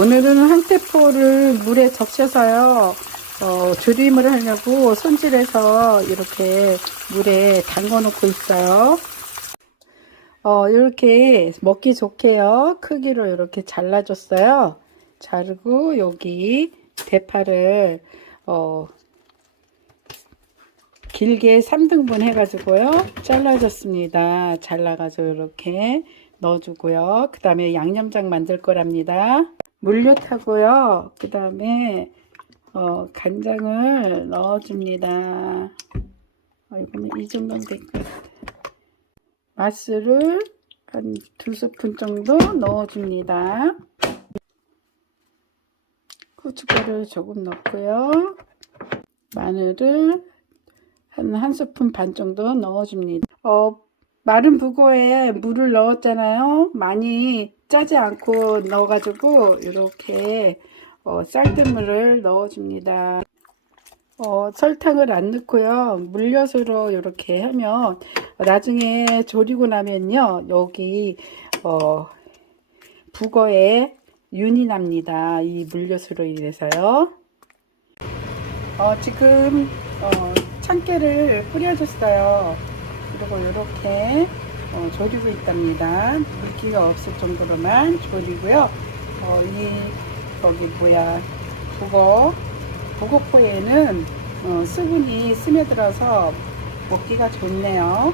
오늘은 황태포를 물에 적셔서요. 어, 조림을 하려고 손질해서 이렇게 물에 담궈 놓고 있어요. 어, 이렇게 먹기 좋게요. 크기로 이렇게 잘라줬어요. 자르고 여기 대파를 어, 길게 3등분 해가지고요. 잘라줬습니다. 잘라가지고 이렇게 넣어주고요. 그 다음에 양념장 만들 거랍니다. 물엿하고요. 그 다음에 어, 간장을 넣어줍니다. 어, 이거는 이 정도면 될 것 같아요. 맛술을 한 두 스푼 정도 넣어줍니다. 고춧가루 조금 넣고요. 마늘을 한 한 스푼 반 정도 넣어줍니다. 어, 마른 북어에 물을 넣었잖아요. 많이 짜지 않고 넣어가지고 이렇게 어, 쌀뜨물을 넣어줍니다. 어, 설탕을 안 넣고요. 물엿으로 이렇게 하면 나중에 졸이고 나면요. 여기 어, 북어에 윤이 납니다. 이 물엿으로 인해서요. 어, 지금 어, 참깨를 뿌려줬어요. 그리고 이렇게 어, 졸이고 있답니다. 물기가 없을 정도로만 졸이고요. 어, 이 거기 뭐야 북어 북어포에는 어, 수분이 스며들어서 먹기가 좋네요.